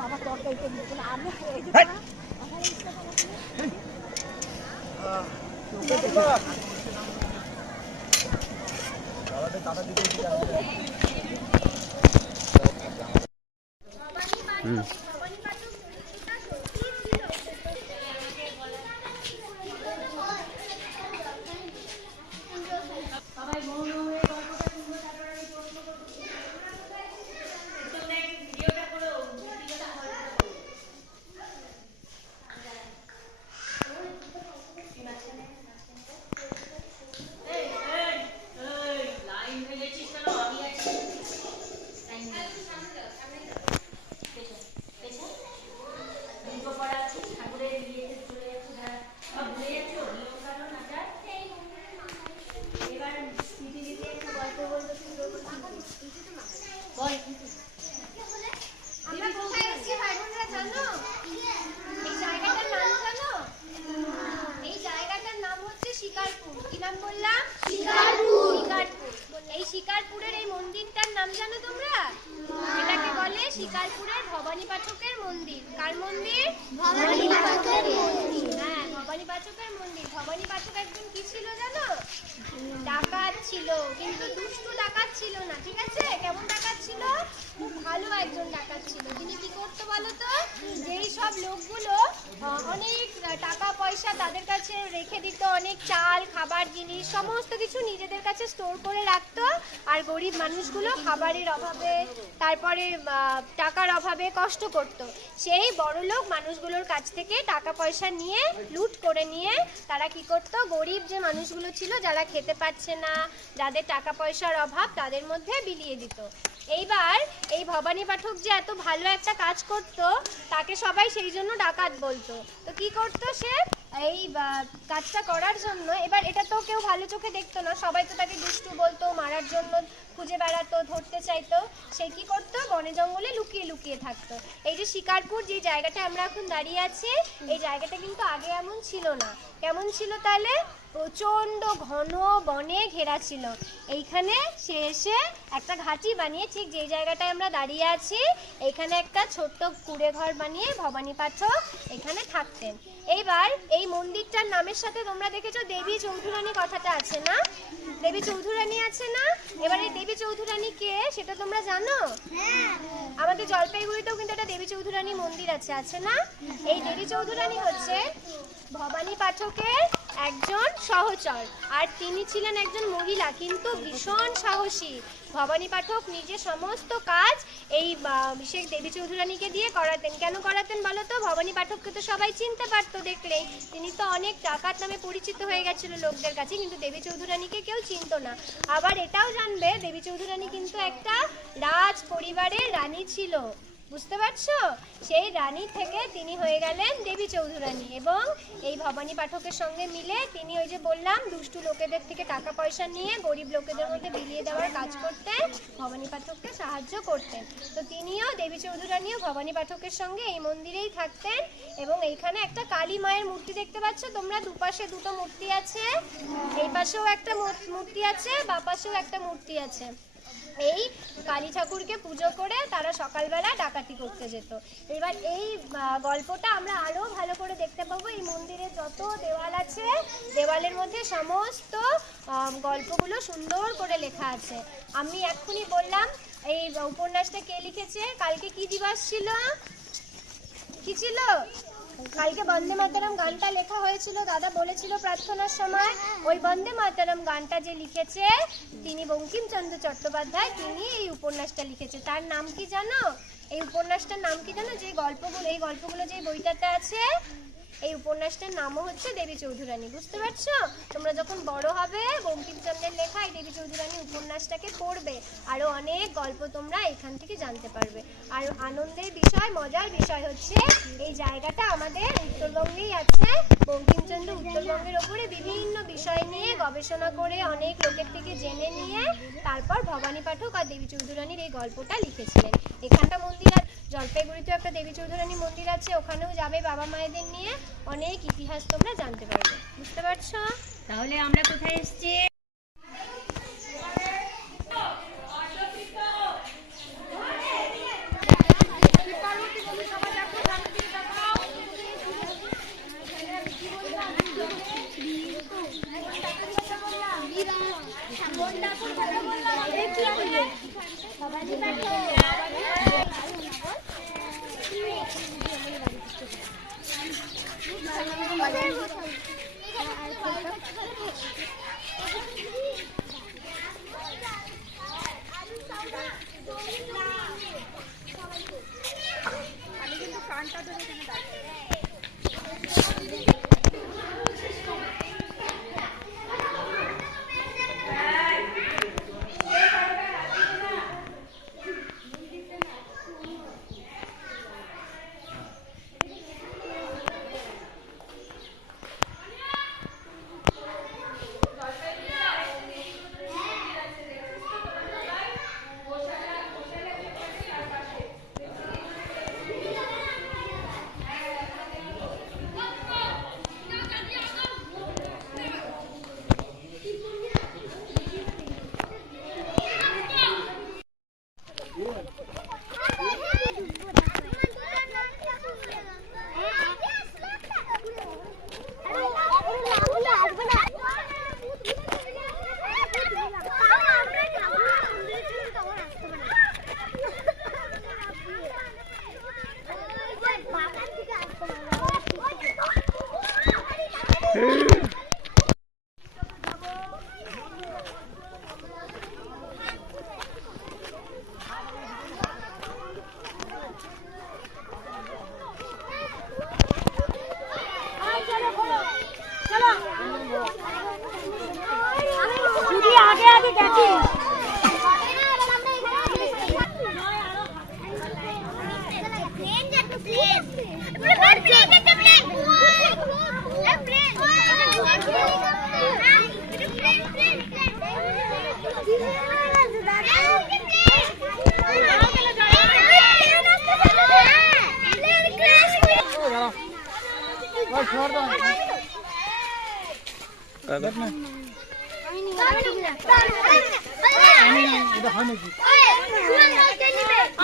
বাবা তরকারিতে আমি শিকারপুরের এই মন্দিরটার নাম জানো তোমরা? এটাকে বলে শিকারপুরের ভবানী পাঠকের মন্দির। কার মন্দির? ভবানী পাঠকের মন্দির। হ্যাঁ, ভবানী পাঠকের মন্দির। ভবানী পাঠক একজন কি ছিল জানো? ডাকাত ছিল, কিন্তু দুষ্টু ডাকাত ছিল না, ঠিক আছে? কেমন ডাকাত ছিল? খুব ভালো একজন ডাকাত ছিল। তিনি কি করতো বলো তো? যেই সব লোকগুলো অনেক টাকা পয়সা তাদের কাছে রেখে দিত, অনেক চাল খাবার জিনিস সমস্ত কিছু নিজেদের কাছে স্টোর করে রাখতো, আর গরিব মানুষগুলো খাবারের অভাবে তারপরে টাকার অভাবে কষ্ট করত। সেই বড়লোক মানুষগুলোর কাছ থেকে টাকা পয়সা নিয়ে লুট করে নিয়ে তারা কি করত? গরিব যে মানুষগুলো ছিল যারা খেতে পাচ্ছে না, যাদের টাকা পয়সার অভাব, তাদের মধ্যে বিলিয়ে দিত। এইবার এই ভবানী পাঠক যে এত ভালো একটা কাজ করত, তাকে সবাই সেই জন্য ডাকাত বলতো। তো কি করতো সে এই কাজটা করার জন্য? এবার এটা তো কেউ ভালো চোখে দেখতো না, সবাই তো তাকে দুষ্টু বলতো, মারার জন্য খুঁজে বেড়াতো, ধরতে চাইতো। সে কি করতো? বনে জঙ্গলে লুকিয়ে লুকিয়ে থাকতো। এই যে শিকারপুর, যে জায়গাটা আমরা এখন দাঁড়িয়ে আছি, এই জায়গাটা কিন্তু আগে এমন ছিল না। কেমন ছিল তাহলে? প্রচণ্ড ঘন বনে ঘেরা ছিল। এইখানে সে এসে একটা ঘাঁটি বানিয়ে, ঠিক যেই জায়গাটায় আমরা দাঁড়িয়ে আছি, এইখানে একটা ছোট্ট কুঁড়ে ঘর বানিয়ে ভবানী পাঠক এখানে থাকতেন। এইবার এই মন্দিরটার নামের সাথে তোমরা দেখেছো দেবী চৌধুরানী কথাটা আছে না? দেবী চৌধুরানী আছে না? এবার এই দেবী চৌধুরানী কে সেটা তোমরা জানো? আমাদের জলপাইগুড়িতেও কিন্তু একটা দেবী চৌধুরানী মন্দির আছে, আছে না? এই দেবী চৌধুরানী হচ্ছে ভবানী পাঠকের একজন সহচর, আর তিনি ছিলেন একজন মহিলা, কিন্তু ভীষণ সাহসী। ভবানী পাঠক নিজে সমস্ত কাজ এই বিশেষ দেবী চৌধুরানীকে দিয়ে করাতেন। কেন করাতেন বলো তো? ভবানী পাঠককে তো সবাই চিনতে পারতো দেখলেই, তিনি তো অনেক ডাকাত নামে পরিচিত হয়ে গেছিল লোকদের কাছে, কিন্তু দেবী চৌধুরানীকে কেউ চিনতো না। আবার এটাও জানবে, দেবী চৌধুরানী কিন্তু একটা রাজ পরিবারের রানী ছিল, বুঝতে পারছো? সেই রানী থেকে তিনি হয়ে গেলেন দেবী চৌধুরানী, এবং এই ভবানী পাঠকের সঙ্গে মিলে তিনি ওই যে বললাম দুষ্টু লোকেদের থেকে টাকা পয়সা নিয়ে গরিব লোকেদের মধ্যে বিলিয়ে দেওয়ার কাজ করতেন, ভবানী পাঠককে সাহায্য করতেন। তো তিনিও, দেবী চৌধুরানীও ভবানী পাঠকের সঙ্গে এই মন্দিরেই থাকতেন। এবং এইখানে একটা কালী মায়ের মূর্তি দেখতে পাচ্ছ তোমরা, দুপাশে দুটো মূর্তি আছে, এই পাশেও একটা মূর্তি আছে, বা পাশেও একটা মূর্তি আছে। এই কালী ঠাকুরকে পুজো করে তারা সকালবেলা ডাকাতি করতে যেত। এবার এই গল্পটা আমরা আরো ভালো করে দেখতে পাবো। এই মন্দিরে যত দেওয়াল আছে, দেওয়ালের মধ্যে সমস্ত গল্পগুলো সুন্দর করে লেখা আছে। আমি এক্ষুনি বললাম এই উপন্যাসটা কে লিখেছে। কালকে কি দিবস ছিল? কি ছিল? কালকে বন্দে মাতরম গানটা লেখা হয়েছিল, দাদা বলেছিল প্রার্থনার সময়। ওই বন্দে মাতরম গানটা যে লিখেছে তিনি বঙ্কিমচন্দ্র চট্টোপাধ্যায়, তিনি এই উপন্যাসটা লিখেছে। তার নাম কি জানো? এই উপন্যাসটার নাম কি জানো? যে গল্পগুলো, এই গল্পগুলো যে বইটাতে আছে, এই উপন্যাসটার নামও হচ্ছে দেবী চৌধুরানী। বুঝতে পারছো? তোমরা যখন বড় হবে বঙ্কিমচন্দ্রের লেখা এই দেবী চৌধুরানী উপন্যাসটাকে পড়বে, আরো অনেক গল্প তোমরা এখান থেকে জানতে পারবে। আর আনন্দের বিষয়, মজার বিষয় হচ্ছে এই জায়গাটা আমাদের উত্তরবঙ্গেই আছে। বঙ্কিমচন্দ্র উত্তরবঙ্গের ওপরে বিভিন্ন বিষয় নিয়ে গবেষণা করে অনেক লোকের থেকে জেনে নিয়ে তারপর ভবানী পাঠক আর দেবী চৌধুরানীর এই গল্পটা লিখেছিলেন। এখানটা মন্দির, আর জলপাইগুড়িতেও একটা দেবী চৌধুরানী মন্দির আছে, ওখানেও যাবে বাবা মায়েদের নিয়ে, অনেক ইতিহাস তোমরা জানতে পারবে। বুঝতে পারছো? তাহলে আমরা কোথায় এসেছি?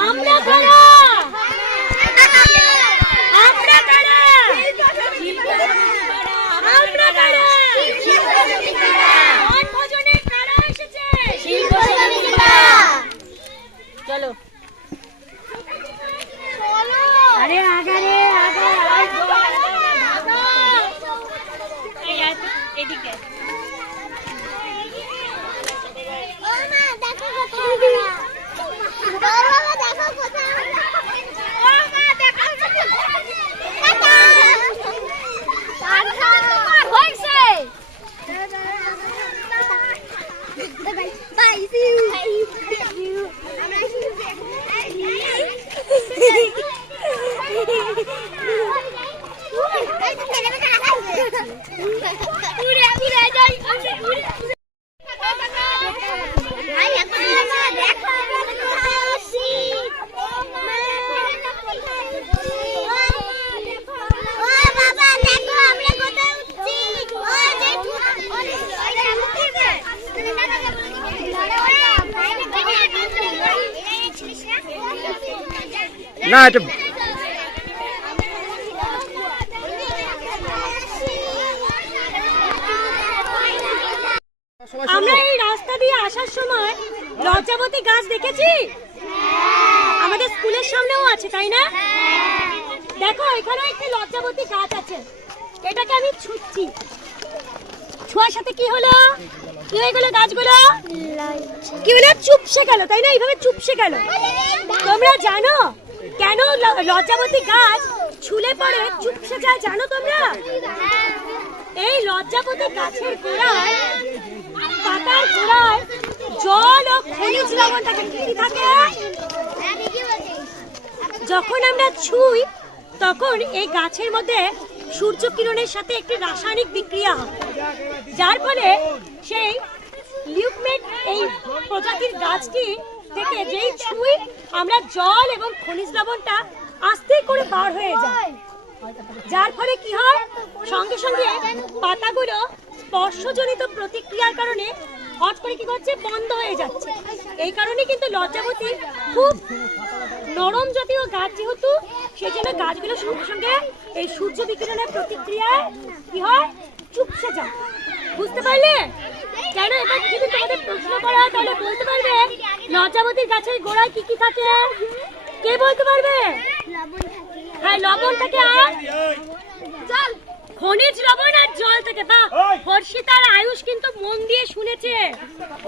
আমরা কারা? আমরা কারা? আমরা কারা? বনভোজনে কারা এসেছে? চলো আরে আগারে আগা এদিকে না এটা আমরা এই রাস্তা দিয়ে আসার সময় লজ্জাবতী গাছ দেখেছি। আমাদের স্কুলের সামনেও আছে, তাই না? দেখো এখানে একটি লজ্জাবতী গাছ আছে, এটাকে আমি ছুঁচ্ছি। ছোঁয়ার সাথে কি হলো? কি হয়ে গেল? গাছগুলো কি হলো? চুপসে গেল, তাই না? এইভাবে চুপসে গেল। তোমরা জানো কেন লজ্জাবতী গাছ ছুলে পড়ে চুপসে যায়? জানো তোমরা? এই লজ্জাবতী গাছের গোড়ায়, পাতার গোড়ায় জল ও খনিজ লবণ থাকে। কি থাকে? যখন আমরা ছুঁই তখন এই গাছের মধ্যে সূর্য কিরণের সাথে একটি রাসায়নিক বিক্রিয়া হয়, যার ফলে সেই লিউকমেট এই প্রজাতির গাছটি থেকে যেই ছুঁই আমরা জল এবং খনিজ লবণটা আস্তে করে বার হয়ে যায়, যার ফলে কি হয়? সঙ্গে সঙ্গে পাতাগুলো স্পর্শজনিত প্রতিক্রিয়ার কারণে হট করে কি করছে? বন্ধ হয়ে যাচ্ছে। এই কারণে কিন্তু লজ্জাবতী খুব নরম জাতীয় গাছ, যেহেতু সেই জন্য গাছগুলো সঙ্গে সঙ্গে এই সূর্য বিকিরণের প্রতিক্রিয়ায় কি হয়? চুপসে যায়। বুঝতে পারলে? কেন? এবার যদি তোমাদের প্রশ্ন করা হয় তাহলে বলতে পারবে লজ্জাবতীর গাছের গোড়ায় কি কি থাকে? কে বলতে পারবে? হ্যাঁ, লবণ থাকে আর জল, খনিজ লবণ আর জল থাকে। বা হর্ষিতা আর আয়ুষ কিন্তু মন দিয়ে শুনেছে,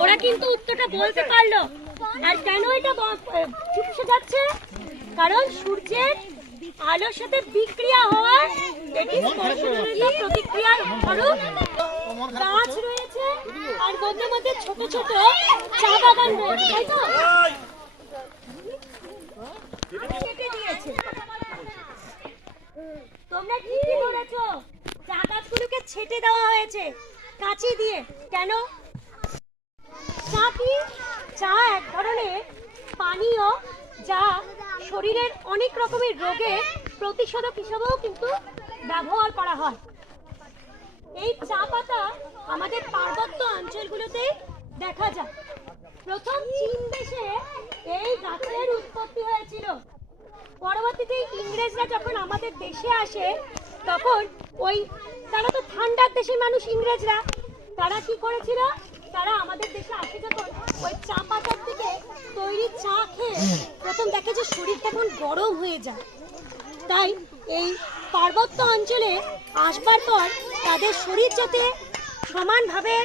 ওরা কিন্তু উত্তরটা বলতে পারলো। আর কেন এটা চুপসে যাচ্ছে? কারণ সূর্যের আলোর সাথে বিক্রিয়া হওয়ার এটি স্পর্শজনিত প্রতিক্রিয়ার ফলস্বরূপ গাছ রয়েছে, আর মধ্যে মধ্যে ছোট ছোট চা বাগান রয়েছে, তাই তো? কেটে দিয়েছে। তোমরা ঠিকই বলেছো, চা গাছগুলোকে ছেটে দেওয়া হয়েছে কাঁচি দিয়ে। কেন? চা কি? চা এক ধরনের পানীয় যা শরীরের অনেক রকমের রোগে প্রতিষেধক হিসেবেও কিন্তু ব্যবহার করা হয়। এই চা পাতা আমাদের পার্বত্য অঞ্চলগুলোতে দেখা যায়। প্রথম চীন দেশে এই গাছের উৎপত্তি হয়েছিল। পরবর্তীতে ইংরেজরা যখন আমাদের দেশে আসে তখন তারা তো ঠান্ডার দেশের মানুষ, ইংরেজরা, তারা কি করেছিল? তারা আমাদের দেশে আসে যখন ওই চা পাতার থেকে তৈরি চা খেয়ে প্রথম দেখে যে শরীরটা এখন গরম হয়ে যায়। তাই এই পার্বত্য অঞ্চলে আসবার পর তাদের শরীর যাতে সমানভাবে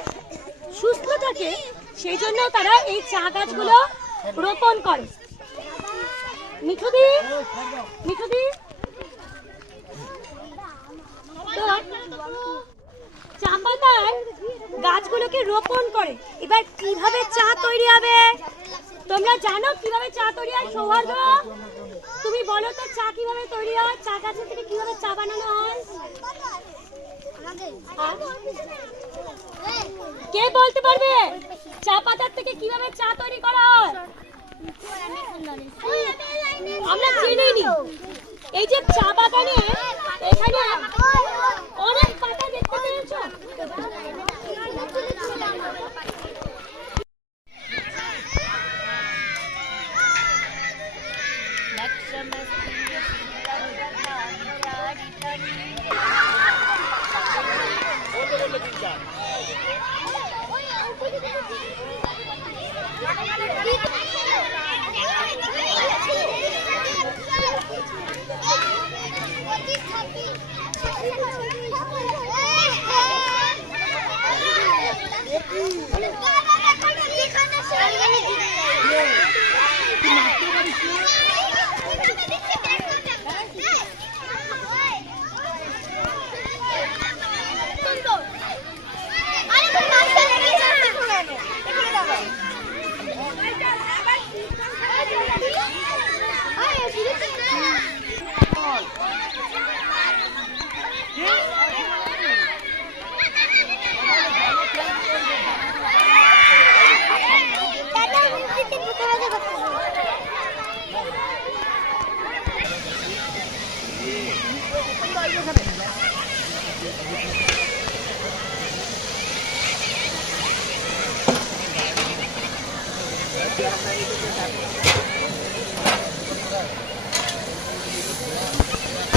সুস্থ থাকে সেই জন্য তারা এই চা গাছগুলো রোপণ করে। মিঠুদি তো চা পাতার গাছগুলোকে রোপণ করে। এবার কিভাবে চা তৈরি হবে? তোমরা জানো কিভাবে চা তৈরি হয়? সৌভাগ্য, তুমি বলো তো চা কিভাবে তৈরি হয়? চা গাছের থেকে কিভাবে চা বানানো হয়? কে বলতে পারবে চা পাতার থেকে কিভাবে চা তৈরি করা হয়? আমরা চিনি। এই যে চা বাগানে এখানে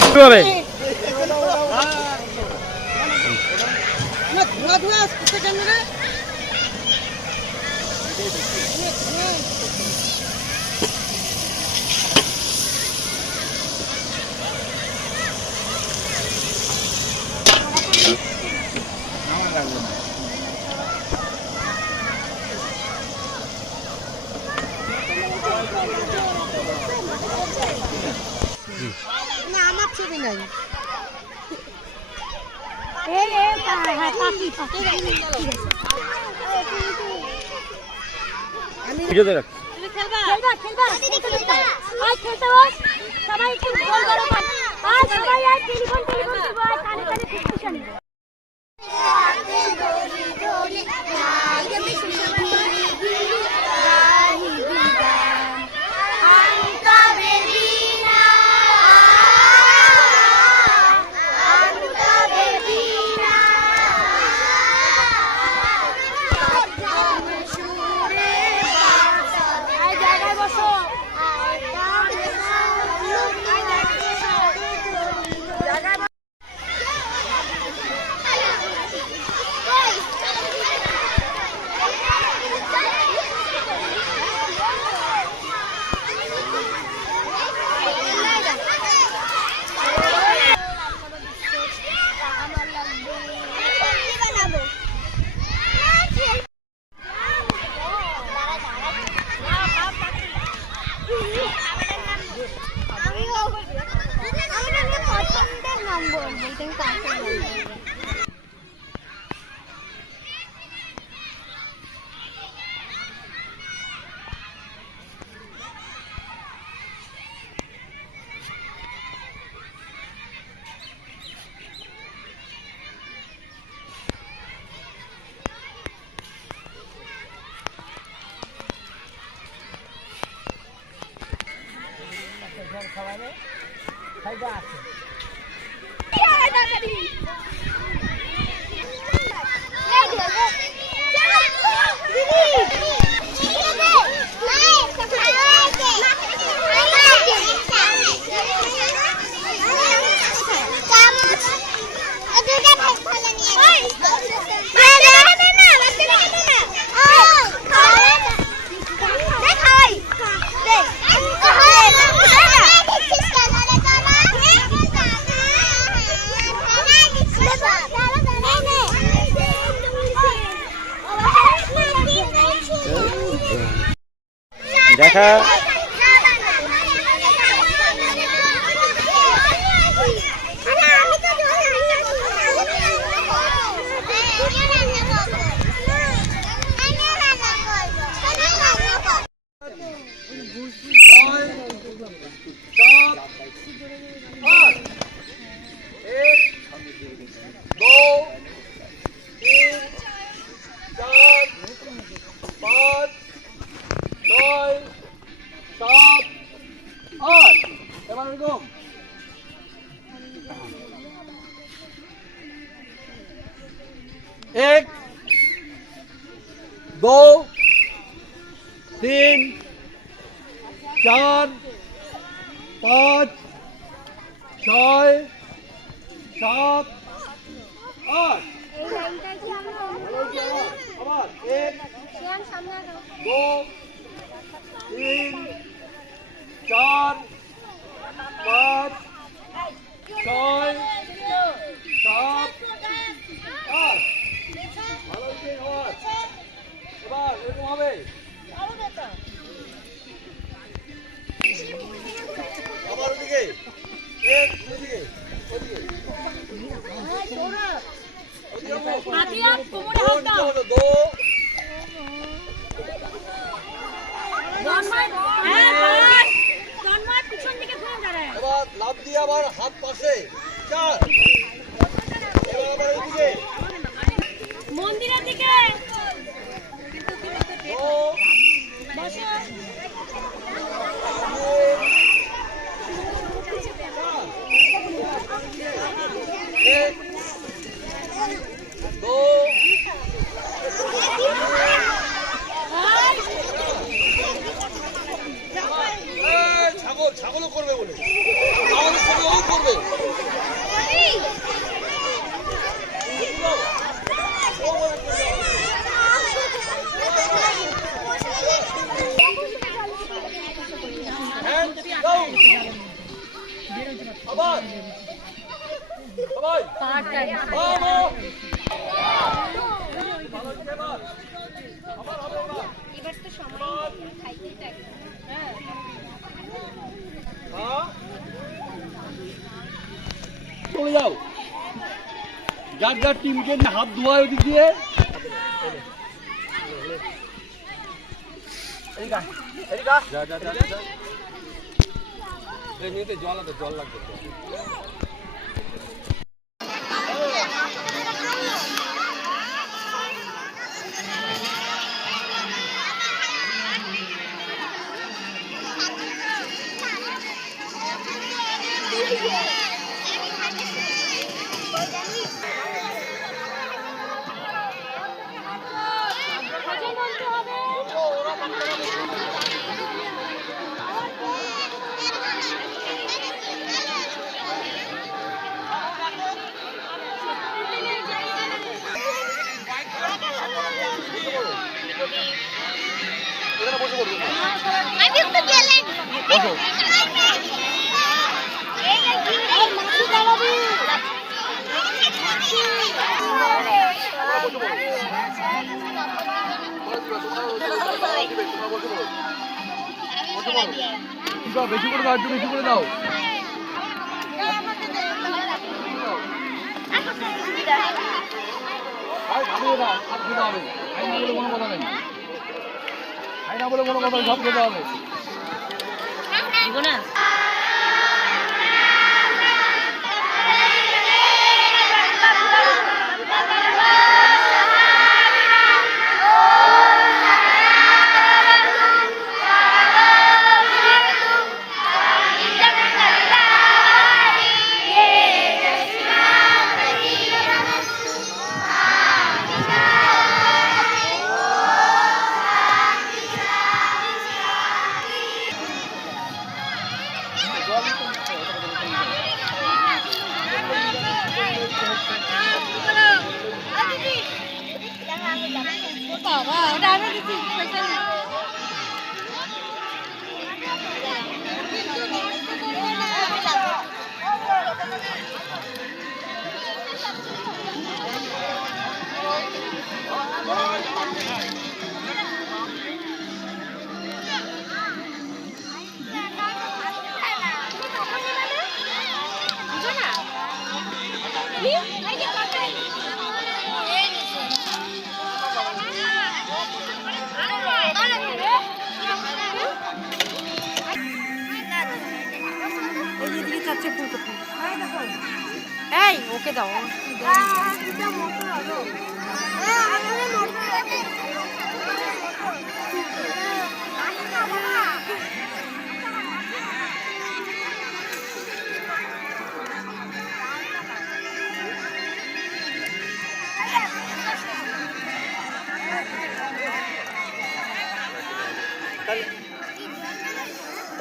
কিভাবে না আমার ছবি নাই হ্যাঁ পাখি পাখি ভিডিও দেখ খেলবা খেলবা আয় খেলতে বস সবাই একটু গোল করো আয় সবাই আয় টেলিফোন করবো আয় কানে কানে ডিসকাশন দেখা एक दो तीन चार ছয়, সাত, আট। এই লাইনটায় কি আমরা আবার এক, শিয়ান সামনে দাও। দু, তিন, চার, পাঁচ, ছয়, সাত, আট। ভালো হয়েছে আওয়াজ। এবার এরকম হবে। আবার ওদিকে এক, ওদিকে ওদিকে আতিয়া কোমরে হাত দাও। দো, তন্ময়, হ্যাঁ বল। তন্ময় পিছন দিকে ঘুরে দাঁড়ায়। এবার লাফ দিয়ে আবার হাত পাশে চার। এবার আবার ওদিকে মন্দিরের দিকে দো, বসো। এক, দো, এই, ছাগলও করবে বলে আমাদের সঙ্গে ও করবে। Hands down. আবার সবাই vamos. ভালো হচ্ছে এবার। আবার হবে এবার। এবার তো সময় খাইতেই থাকবে। হ্যাঁ? চলে যাও যার যার টিমকে নিয়ে হাত ধোয়া ওদিক দিয়ে। জল লাগবে। এখানে বসে পড়বে। আমি একটু গেলে বসো। এই মাছি দাঁড়াবি। বেশি করে দাও, একটু বেশি করে দাও। ভালো দাও, সব খেতে হবে। খাই না বলে কোনো কথা নেই। খাই না বলে কোনো কথা নেই, সব খেতে হবে। দিব না বাবা ওটা আমি দিচ্ছি স্পেশাল। এই ওকে দাও।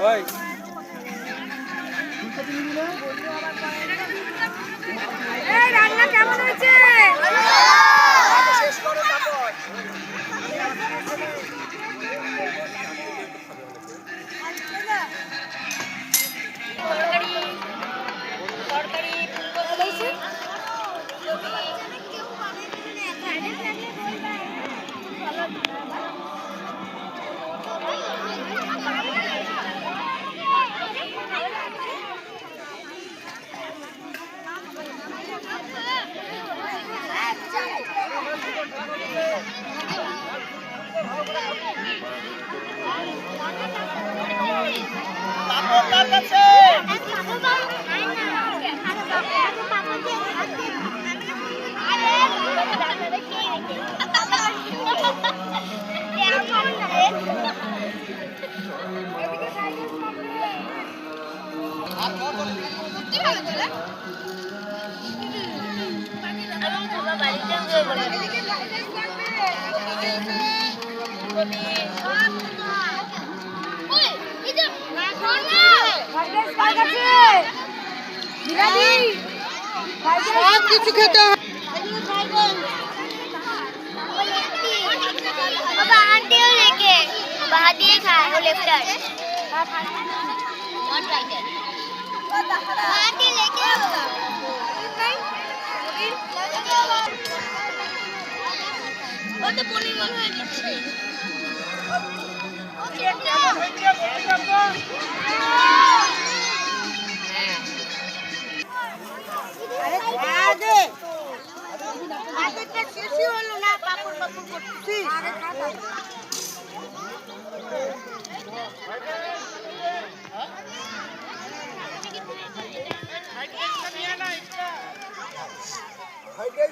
ওই রান্না কেমন হয়েছে? সব কিছু খেতে হবে। बाहर दिए लेके बाहर दिए खाए वो लेफ्ट है नॉट राइट है बाहर दिए लेके वो तो पनीर मन है শেষই হলো না, পাপড় পাপড় করতেছি। ওকে